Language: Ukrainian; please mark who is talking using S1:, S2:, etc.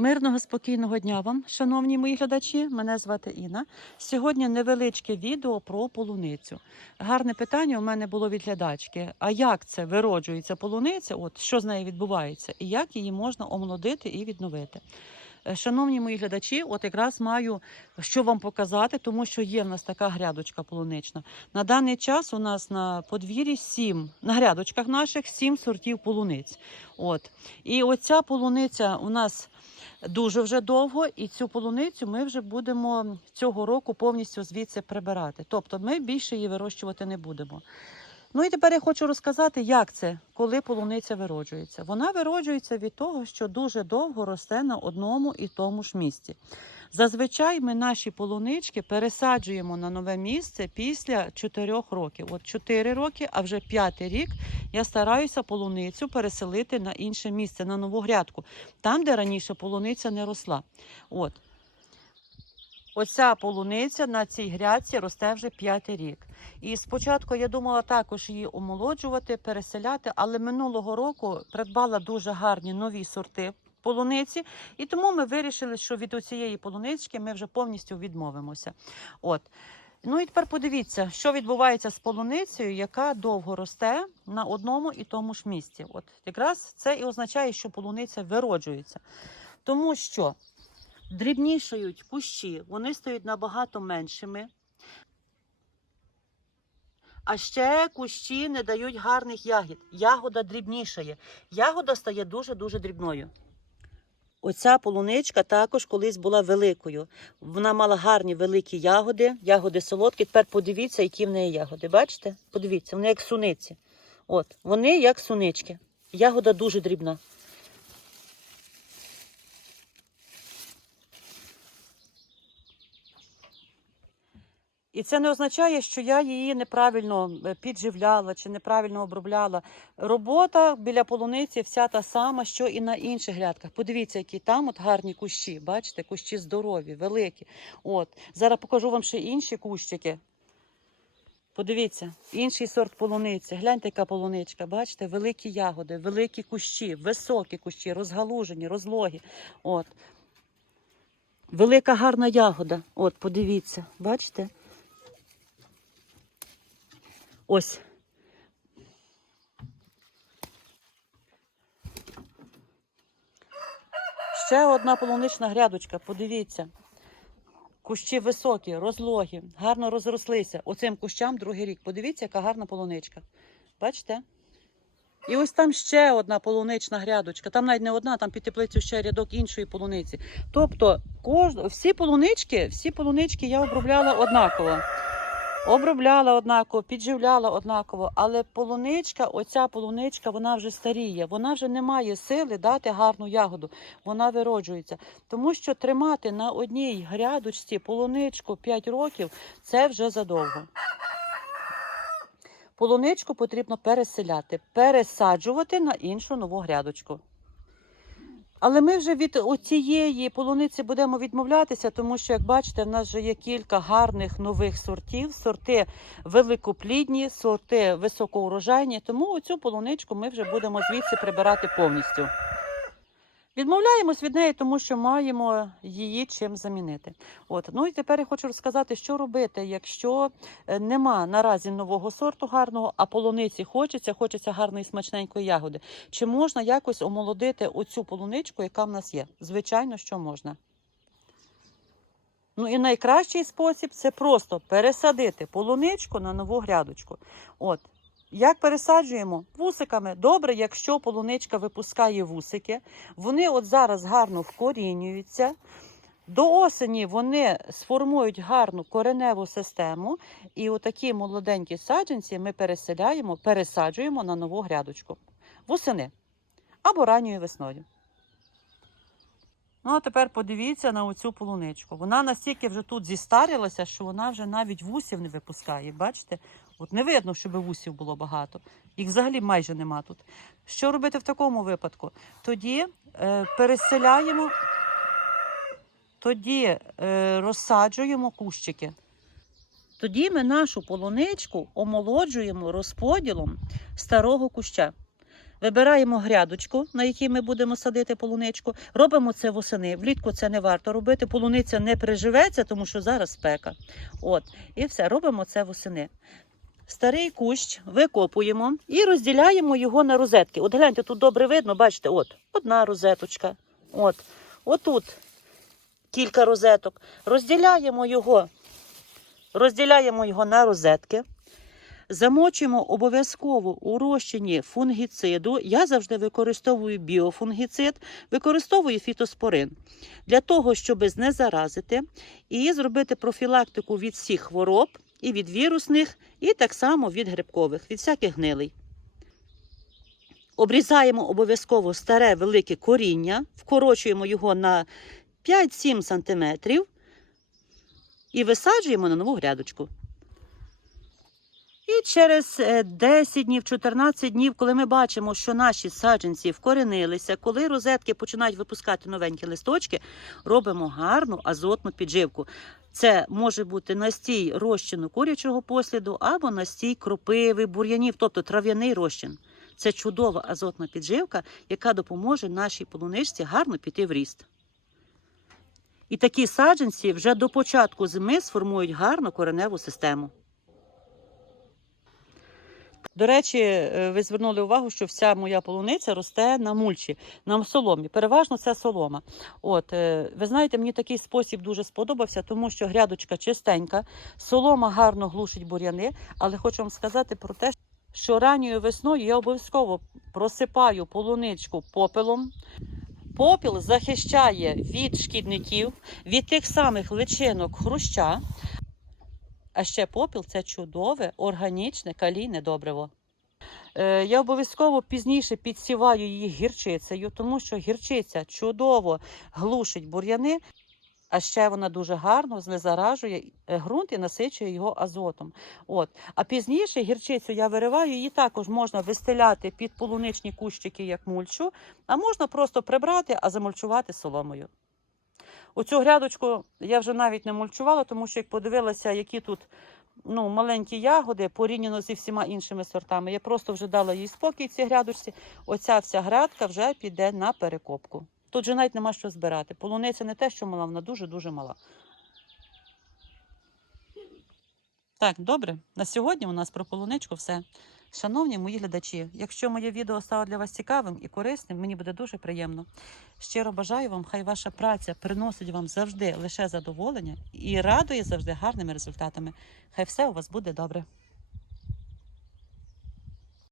S1: Мирного спокійного дня вам, шановні мої глядачі. Мене звати Інна. Сьогодні невеличке відео про полуницю. Гарне питання у мене було від глядачки. А як це вироджується полуниця? От що з нею відбувається, і як її можна омолодити і відновити? Е, Шановні мої глядачі, от якраз маю що вам показати, тому що є в нас така грядочка полунична. На даний час у нас на подвір'ї сім, на грядочках наших сім сортів полуниць. От. І оця полуниця у нас дуже вже довго, і цю полуницю ми вже будемо цього року повністю звідси прибирати. Тобто ми більше її вирощувати не будемо. Ну і тепер я хочу розказати, як це, коли полуниця вироджується. Вона вироджується від того, що дуже довго росте на одному і тому ж місці. Зазвичай ми наші полунички пересаджуємо на нове місце після 4 років. От 4 роки, а вже п'ятий рік я стараюся полуницю переселити на інше місце, на нову грядку, там, де раніше полуниця не росла. От. Оця полуниця на цій грядці росте вже п'ятий рік. І спочатку я думала також її омолоджувати, переселяти, але минулого року придбала дуже гарні нові сорти полуниці, і тому ми вирішили, що від цієї полунички ми вже повністю відмовимося. От. Ну і тепер подивіться, що відбувається з полуницею, яка довго росте на одному і тому ж місці. От якраз це і означає, що полуниця вироджується. Тому що дрібнішають кущі, вони стають набагато меншими. А ще кущі не дають гарних ягід. Ягода дрібнішає. Ягода стає дуже-дуже дрібною. Оця полуничка також колись була великою. Вона мала гарні великі ягоди, ягоди солодкі. Тепер подивіться, які в неї ягоди. Бачите? Подивіться, вони як суниці. От, вони як сунички. Ягода дуже дрібна. І це не означає, що я її неправильно е, підживляла чи неправильно обробляла. Робота біля полуниці вся та сама, що і на інших грядках. Подивіться, які там от гарні кущі. Бачите, кущі здорові, великі. От зараз покажу вам ще інші кущики. Подивіться, інший сорт полуниці. Гляньте, яка полуничка. Бачите, великі ягоди, великі кущі, високі кущі, розгалужені, розлогі. От. Велика гарна ягода. От, подивіться, бачите? Ось. Ще одна полунична грядочка, подивіться. Кущі високі, розлогі, гарно розрослися. Оцим кущам другий рік. Подивіться, яка гарна полуничка. Бачите? І ось там ще одна полунична грядочка. Там навіть не одна, там під теплицю ще рядок іншої полуниці. Тобто, кож... всі полунички, всі полунички я обробляла однаково. Обробляла однаково, підживляла однаково, але полуничка, оця полуничка, вона вже старіє, вона вже не має сили дати гарну ягоду, вона вироджується. Тому що тримати на одній грядочці полуничку 5 років це вже задовго. Полуничку потрібно переселяти, пересаджувати на іншу нову грядочку. Але ми вже від цієї полуниці будемо відмовлятися, тому що, як бачите, в нас вже є кілька гарних нових сортів, сорти великоплідні, сорти високоурожайні. Тому оцю полуничку ми вже будемо звідси прибирати повністю. Відмовляємось від неї, тому що маємо її чим замінити. От ну і тепер я хочу розказати, що робити, якщо е, нема наразі нового сорту гарного, а полуниці хочеться, хочеться гарної смачненької ягоди. Чи можна якось омолодити оцю полуничку, яка в нас є? Звичайно, що можна. Ну і найкращий спосіб це просто пересадити полуничку на нову грядочку. От. Як пересаджуємо вусиками? Добре, якщо полуничка випускає вусики, вони от зараз гарно вкорінюються. До осені вони сформують гарну кореневу систему, і отакі молоденькі саджанці ми переселяємо, пересаджуємо на нову грядочку восени або ранньою весною. Ну, а тепер подивіться на оцю полуничку. Вона настільки вже тут зістарилася, що вона вже навіть вусів не випускає. Бачите? От не видно, щоб вусів було багато. Їх взагалі майже нема тут. Що робити в такому випадку? Тоді е, переселяємо, тоді е, розсаджуємо кущики. Тоді ми нашу полуничку омолоджуємо розподілом старого куща. Вибираємо грядочку, на якій ми будемо садити полуничку. Робимо це восени. Влітку це не варто робити. Полуниця не приживеться, тому що зараз спека. От, і все, робимо це восени. Старий кущ викопуємо і розділяємо його на розетки. От гляньте, тут добре видно, бачите, от одна розеточка. От, отут кілька розеток. Розділяємо його, розділяємо його на розетки. Замочуємо обов'язково у розчині фунгіциду. Я завжди використовую біофунгіцид, використовую фітоспорин для того, щоб знезаразити і зробити профілактику від всіх хвороб, і від вірусних, і так само від грибкових, від всяких гнилей. Обрізаємо обов'язково старе велике коріння, вкорочуємо його на 5-7 см і висаджуємо на нову грядочку. І через е, 10 днів, 14 днів, коли ми бачимо, що наші саджанці вкоренилися, коли розетки починають випускати новенькі листочки, робимо гарну азотну підживку. Це може бути настій розчину курячого посліду або настій кропиви, бур'янів, тобто трав'яний розчин. Це чудова азотна підживка, яка допоможе нашій полуничці гарно піти в ріст. І такі саджанці вже до початку зими сформують гарну кореневу систему. До речі, е, ви звернули увагу, що вся моя полуниця росте на мульчі, на соломі. Переважно це солома. От, е, ви знаєте, мені такий спосіб дуже сподобався, тому що грядочка чистенька, солома гарно глушить бур'яни, але хочу вам сказати про те, що ранньою весною я обов'язково просипаю полуничку попелом. Попіл захищає від шкідників, від тих самих личинок хруща. А ще попіл це чудове, органічне, калійне добриво. Е, я обов'язково пізніше підсіваю її гірчицею, тому що гірчиця чудово глушить бур'яни, а ще вона дуже гарно знезаражує е, ґрунт і насичує його азотом. От. А пізніше гірчицю я вириваю, її також можна вистеляти під полуничні кущики як мульчу, а можна просто прибрати, а замульчувати соломою. Оцю грядочку я вже навіть не мульчувала, тому що як подивилася, які тут ну, маленькі ягоди порівняно зі всіма іншими сортами. Я просто вже дала їй спокій цій грядочці. Оця вся грядка вже піде на перекопку. Тут же навіть нема що збирати. Полуниця не те, що мала, вона дуже-дуже мала. Так, добре. На сьогодні у нас про полуничку все. Шановні мої глядачі, якщо моє відео стало для вас цікавим і корисним, мені буде дуже приємно. Щиро бажаю вам, хай ваша праця приносить вам завжди лише задоволення і радує завжди гарними результатами. Хай все у вас буде добре.